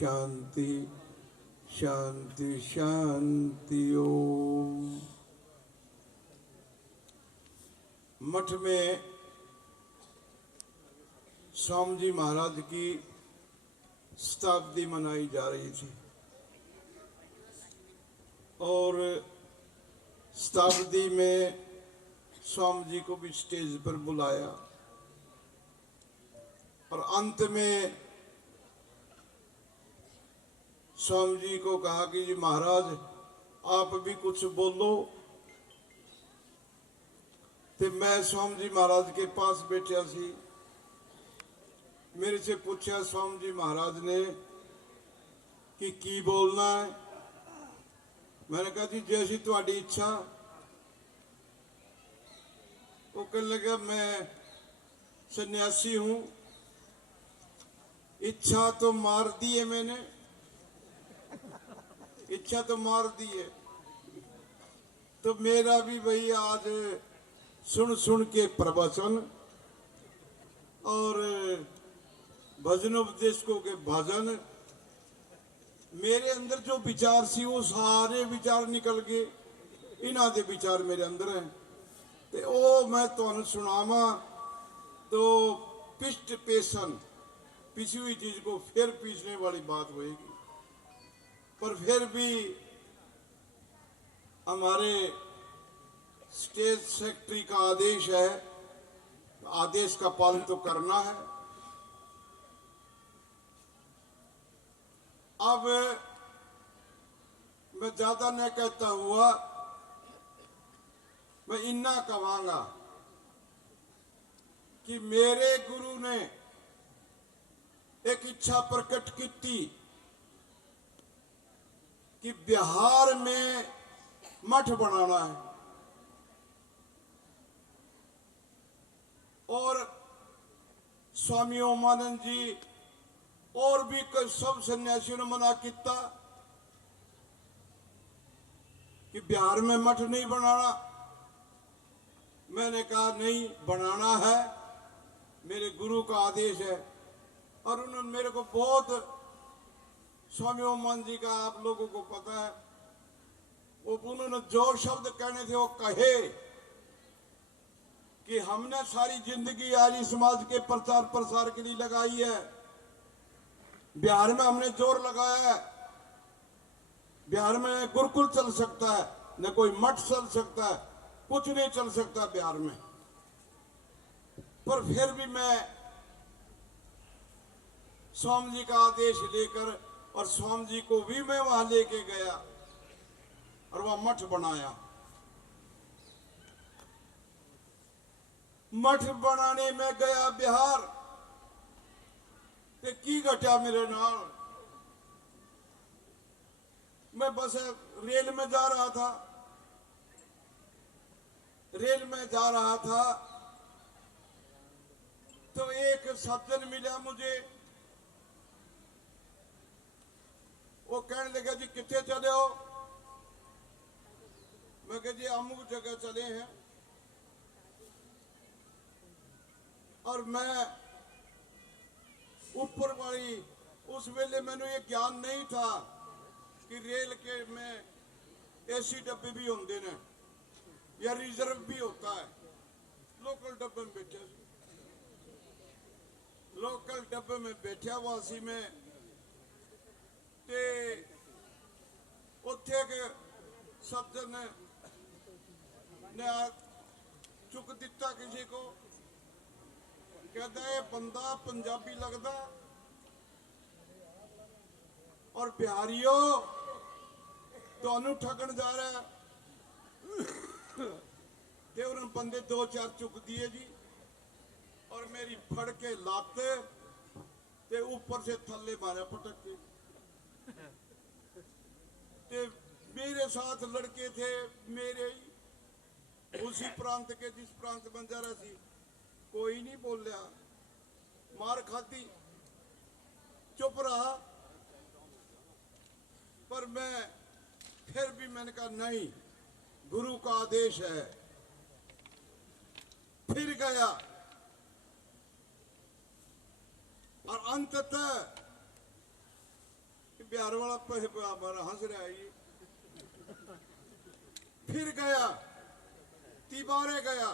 शांति शांति शांति। ओम। मठ में स्वामी जी महाराज की शताब्दी मनाई जा रही थी और शताब्दी में स्वामी जी को भी स्टेज पर बुलाया और अंत में स्वामी जी को कहा कि जी महाराज आप भी कुछ बोलो। तो मैं स्वामी जी महाराज के पास बैठा सी, मेरे से पूछा स्वामी जी महाराज ने कि की बोलना है। मैंने कहा जी जैसी तुम्हारी इच्छा। वो कहने लगा मैं सन्यासी हूं, इच्छा तो मार दी है मैंने, इच्छा तो मार दी है। तो मेरा भी भाई आज सुन सुन के प्रवचन और भजनोपदेशकों के भजन, मेरे अंदर जो विचार सी वो सारे विचार निकल गए। इन्हां दे विचार मेरे अंदर हैं ते ओ मैं तुहानू सुनावा तो पिष्ट पेशन, पिसी हुई चीज को फिर पीसने वाली बात होएगी। पर फिर भी हमारे स्टेट सेक्रेटरी का आदेश है, आदेश का पालन तो करना है। अब मैं ज्यादा नहीं कहता हुआ, मैं इन्ना कहूंगा कि मेरे गुरु ने एक इच्छा प्रकट की थी कि बिहार में मठ बनाना है और स्वामी ओमानंद जी और भी सब सन्यासियों ने मना किया कि बिहार में मठ नहीं बनाना। मैंने कहा नहीं, बनाना है, मेरे गुरु का आदेश है। और उन्होंने मेरे को बहुत, स्वामी ओमान जी का आप लोगों को पता है, वो उन्होंने जो शब्द कहने थे वो कहे कि हमने सारी जिंदगी आर्य समाज के प्रचार प्रसार के लिए लगाई है। बिहार में हमने जोर लगाया है, बिहार में गुरुकुल चल सकता है, न कोई मठ चल सकता है, कुछ नहीं चल सकता बिहार में। पर फिर भी मैं स्वामी जी का आदेश लेकर, और स्वामी जी को भी मैं वहां लेके गया और वह मठ बनाया। मठ बनाने में गया बिहार, ते की घटा मेरे नाल। मैं बस रेल में जा रहा था, रेल में जा रहा था तो एक सज्जन मिला मुझे। वो कहने लगा जी कितने चले हो। मैं कहा जी अमुक जगह चले हैं। और मैं ऊपर वाली, उस वेले मैंने ये ज्ञान नहीं था कि रेल के में एसी डब्बे भी होंगे ने या रिजर्व भी होता है। लोकल डब्बे में बैठा, लोकल डब्बे में बैठा वासी में ते उत्थे के सज्जन ने चुक दिता किसी को, कहता है बंदा पंजाबी लगता और बिहारियों तो ठगन जा रहा है। ते उन्होंने बंदे दो चार चुक दिए जी और मेरी फड़ के लाते ते ऊपर से थल्ले मारा पटक के। ते मेरे साथ लड़के थे मेरे ही उसी प्रांत के, जिस प्रांत में जा रहा थी। कोई नहीं बोलिया, मार खाती, चुप रहा। पर मैं फिर भी मैंने कहा नहीं, गुरु का आदेश है। फिर गया और अंततः बिहार वाला हमारा हंस रहा है ये। फिर गया, तिबारे गया,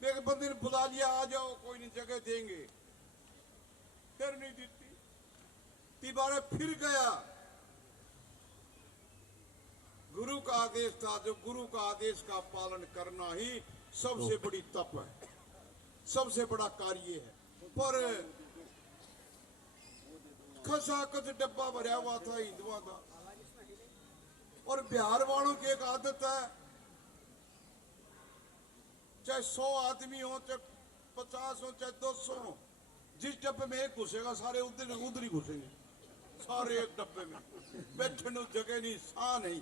एक बंदे ने बुला लिया, आ जाओ कोई नहीं जगह देंगे, फिर नहीं देती। तिबारे फिर गया, गुरु का आदेश था, जो गुरु का आदेश का पालन करना ही सबसे बड़ी तप है, सबसे बड़ा कार्य है। पर खचाखच डब्बा भरा हुआ था हिंदुओं का, और बिहार वालों की एक आदत है, चाहे 100 आदमी हो, चाहे 50 हो, चाहे 200 हो, जिस डब्बे में एक घुसेगा सारे उधर उधर ही घुसेंगे, सारे एक डब्बे में, बैठने जगह नहीं, सा नहीं।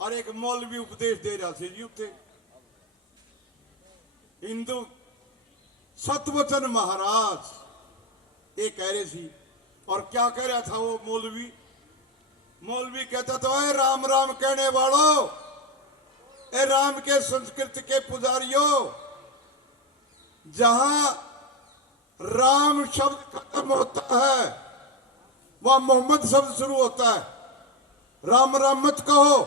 और एक मौलवी उपदेश दे रहा थे जी उत्थे, हिंदू सतवचन महाराज ये कह रहे थी। और क्या कह रहा था वो मौलवी? मौलवी कहता था, ए राम राम कहने वालों, ए राम के संस्कृत के पुजारियों, जहां राम शब्द खत्म होता है वह मोहम्मद शब्द शुरू होता है। राम राम मत कहो,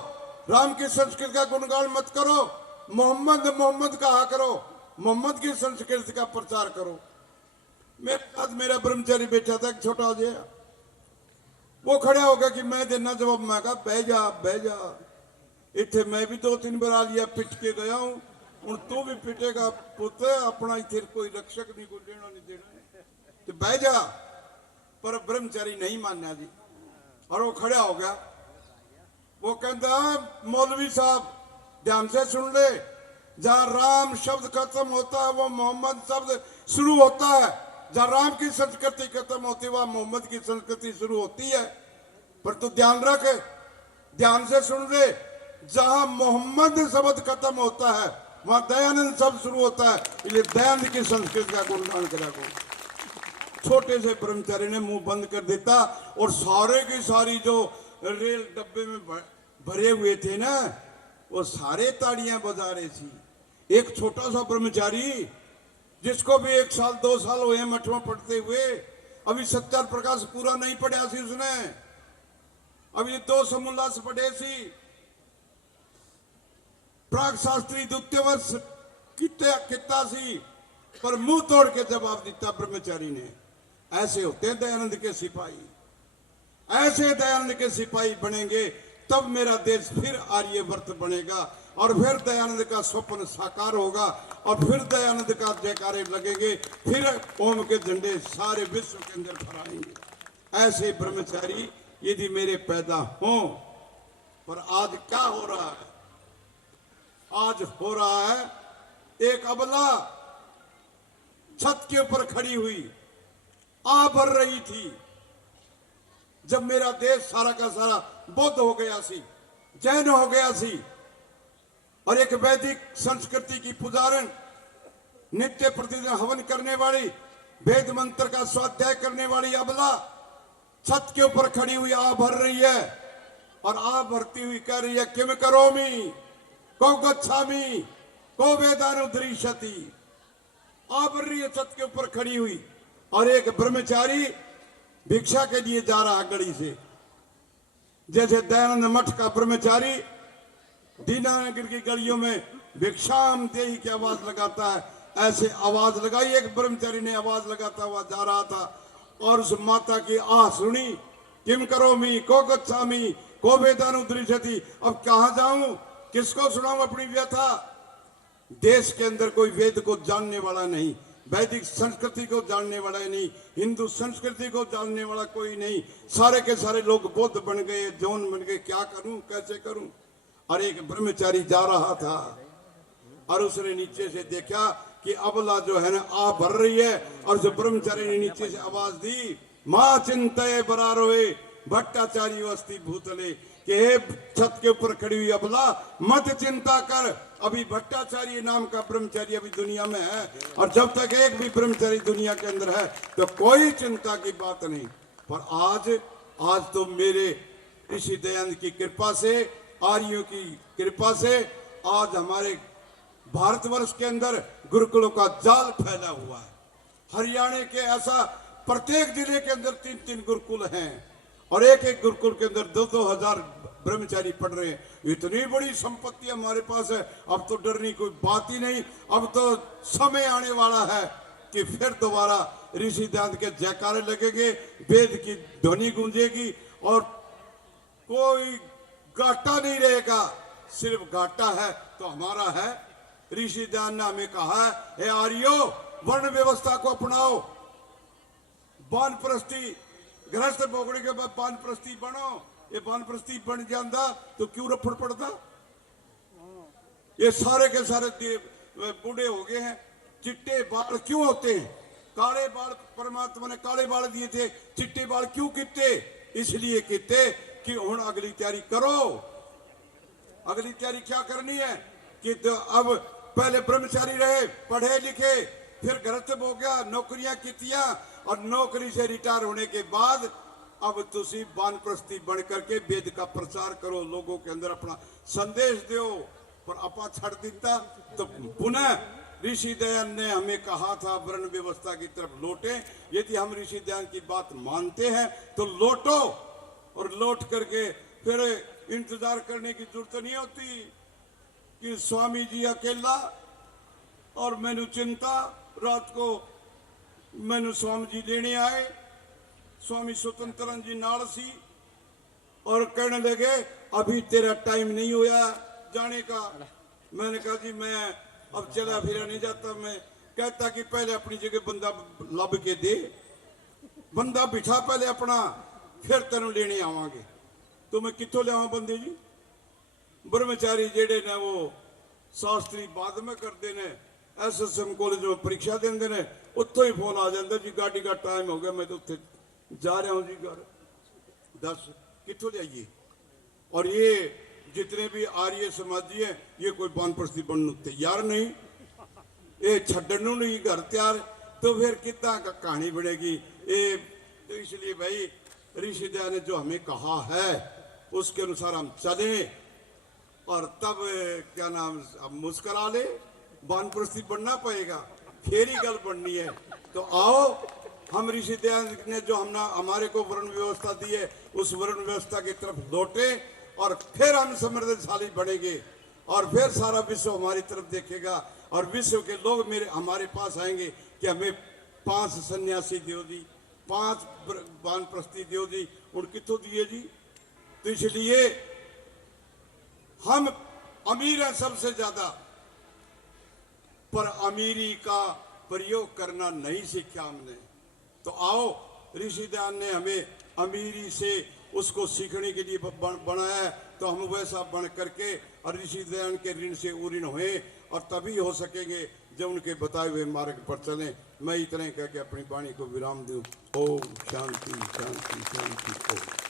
राम की संस्कृत का गुणगान मत करो, मोहम्मद मोहम्मद कहा करो, मोहम्मद की संस्कृति का प्रचार करो। मेरे साथ मेरा ब्रह्मचारी बैठा था, एक छोटा जिया, वो खड़ा होगा कि मैं देना जवाब। मैं कहा बह जा बह जा, इतने मैं भी 2-3 बार आ लिया, पिट के गया हूं, हूं तू भी पिटेगा पुत, अपना इतने कोई रक्षक नहीं, कोई लेना नहीं देना, तो बह जा। पर ब्रह्मचारी नहीं मानना जी, और वो खड़ा हो गया। वो कहता, मौलवी साहब ध्यान से सुन ले, जहां राम शब्द खत्म होता है वो मोहम्मद शब्द शुरू होता है, जहां राम की संस्कृति खत्म होती है वह मोहम्मद की संस्कृति शुरू होती है। पर तू ध्यान रख, ध्यान से सुन ले, जहां मोहम्मद शब्द खत्म होता है वहां दयानंद शब्द शुरू होता है, इसलिए दयानंद की संस्कृति का गुणगान करा करो। छोटे से ब्रह्मचारी ने मुंह बंद कर देता, और सारे की सारी जो रेल डब्बे में भरे हुए थे ना, वो सारे ताड़ियां बजा रहे थे। एक छोटा सा ब्रह्मचारी, जिसको भी 1 साल 2 साल हुए मठ में पढ़ते हुए, अभी सत्यार प्रकाश पूरा नहीं पढ़ा सी उसने, अभी 2 समोल्लास पढ़े सी, प्राग शास्त्री द्वितीय वर्ष किता सी, पर मुंह तोड़ के जवाब दिता ब्रह्मचारी ने। ऐसे होते हैं दयानंद के सिपाही, ऐसे दयानंद के सिपाही बनेंगे तब मेरा देश फिर आर्यवर्त बनेगा, और फिर दयानंद का स्वप्न साकार होगा, और फिर दयानंद का जयकारे लगेंगे, फिर ओम के झंडे सारे विश्व के अंदर फहराएंगे। ऐसे ब्रह्मचारी यदि मेरे पैदा हों। पर आज क्या हो रहा है? आज हो रहा है, एक अबला छत के ऊपर खड़ी हुई आ भर रही थी, जब मेरा देश सारा का सारा बौद्ध हो गया सी, जैन हो गया सी, और एक वैदिक संस्कृति की पुजारन, नित्य प्रतिदिन हवन करने वाली, वेद मंत्र का स्वाध्याय करने वाली अबला छत के ऊपर खड़ी हुई आ भर रही है, और आ भरती हुई कह रही है, किम करोमि को गच्छामि को वेदानुद्रिशति। आ भर रही है छत के ऊपर खड़ी हुई, और एक ब्रह्मचारी भिक्षा के लिए जा रहा गली से, जैसे दयानंद मठ का ब्रह्मचारी दीनानगर की गलियों में भिक्षाम देही की आवाज लगाता है, ऐसे आवाज लगाई। एक ब्रह्मचारी ने आवाज लगाता हुआ जा रहा था, और उस माता की आह सुनी, किम करोमि को गच्छामि को वेदानुद्रिशति। अब कहां जाऊं, किसको सुनाऊं अपनी व्यथा? देश के अंदर कोई वेद को जानने वाला नहीं, वैदिक संस्कृति को जानने वाला नहीं, हिंदू संस्कृति को जानने वाला कोई नहीं, सारे के सारे लोग बौद्ध बन गए, जौन बन गए। क्या करूं, कैसे करूं? और एक ब्रह्मचारी जा रहा था, और उसने नीचे से देखा कि अबला जो है ना आ भर रही है, और जो ब्रह्मचारी ने नीचे से आवाज दी, मां चिंतये बरारोहे भट्टाचारी वस्ती भूतले, कि हे छत के ऊपर खड़ी हुई अबला मत चिंता कर, अभी भट्टाचार्य नाम का ब्रह्मचारी अभी दुनिया में है, और जब तक एक भी ब्रह्मचारी दुनिया के अंदर है तो कोई चिंता की बात नहीं। पर आज तो मेरे ऋषि दयानंद की कृपा से, आर्यों की कृपा से, आज हमारे भारतवर्ष के अंदर गुरुकुलों का जाल फैला हुआ है। हरियाणा के ऐसा प्रत्येक जिले के अंदर 3-3 गुरुकुल हैं और एक एक गुरुकुल के अंदर 2-2 हजार ब्रह्मचारी पढ़ रहे हैं। इतनी बड़ी संपत्ति हमारे पास है, अब तो डरने कोई बात ही नहीं। अब तो समय आने वाला है कि फिर दोबारा ऋषि दयानंद के जयकारे लगेंगे, वेद की ध्वनि गूंजेगी और कोई घाटा नहीं रहेगा। सिर्फ घाटा है तो हमारा है। ऋषि दयानंद ने हमें कहा है, हे आर्यो, वर्ण व्यवस्था को अपनाओ, वानप्रस्थी गृहस्थ भोगने के बाद वानप्रस्थी बनो। ये वानप्रस्थी बन जाता तो क्यों रफड़ पड़ता? ये सारे के सारे बूढ़े हो गए हैं, चिट्टे बाल क्यों होते हैं? काले बाल परमात्मा ने काले बाल दिए थे, चिट्टे बाल क्यों किते? इसलिए किते कि हुण अगली तैयारी करो। अगली तैयारी क्या करनी है कि तो अब पहले ब्रह्मचारी रहे, पढ़े लिखे, फिर गृहस्थ हो गया, नौकरियां कितियां और नौकरी से रिटायर होने के बाद अब तुसी वानप्रस्थी बन करके वेद का प्रचार करो, लोगों के अंदर अपना संदेश दो। पर अपा छड़ देता तो पुनः ऋषि दयानंद ने हमें कहा था वर्ण व्यवस्था की तरफ लौटे। यदि हम ऋषि दयानंद की बात मानते हैं तो लौटो, और लौट करके फिर इंतजार करने की जरूरत नहीं होती कि स्वामी जी अकेला और मैनू चिंता। रात को मैनू स्वामी जी लेने आए, स्वामी स्वतंत्रन जी नाल सी और कहने लगे अभी तेरा टाइम नहीं होया जाने का। मैंने कहा जी मैं अब चला फिरा नहीं जाता। मैं कहता कि पहले अपनी जगह बंदा लब के दे, बंदा बिठा पहले अपना, फिर तेन लेने आवांगे। तो मैं कितों लियावां बंदे जी? ब्रह्मचारी जेडे ने वो शास्त्री बाद में करते ने, SSM कॉलेज में परीक्षा देंगे ने, उत्थों ही फोन आ जाता जी गाड़ी का टाइम हो गया, मैं तो उत्थे जा रहा हूं जी घर। 10 कितों जाइए? और ये जितने भी आर्य समाजी हैं ये कोई वानप्रस्थी बनने तैयार नहीं, ये छड्डन नहीं घर तैयार, तो फिर कितना का कहानी बनेगी ये। तो इसलिए भाई ऋषि दयानंद ने जो हमें कहा है उसके अनुसार हम चले और तब क्या नाम अब मुस्कुरा ले। वानप्रस्थी बनना पड़ेगा, फिर ही गल बननी है। तो आओ हम ऋषि दयानंद ने जो हमारे को वर्ण व्यवस्था दी है उस वर्ण व्यवस्था की तरफ लौटे और फिर हम समृद्धशाली बनेंगे और फिर सारा विश्व हमारी तरफ देखेगा और विश्व के लोग हमारे पास आएंगे कि हमें 5 सन्यासी देव दी, 5 वानप्रस्थी देव दी, उन कितों दिए जी? तो इसलिए हम अमीर हैं सबसे ज्यादा, पर अमीरी का प्रयोग करना नहीं सीखा हमने। तो आओ ऋषि दयानंद ने हमें अमीरी से उसको सीखने के लिए बनाया है, तो हम वैसा बन करके और ऋषि दयानंद के ऋण से उऋण हुए और तभी हो सकेंगे जब उनके बताए हुए मार्ग पर चलें। मैं इतने कह के अपनी वाणी को विराम दूं। ओम शांति शांति शांति ओम।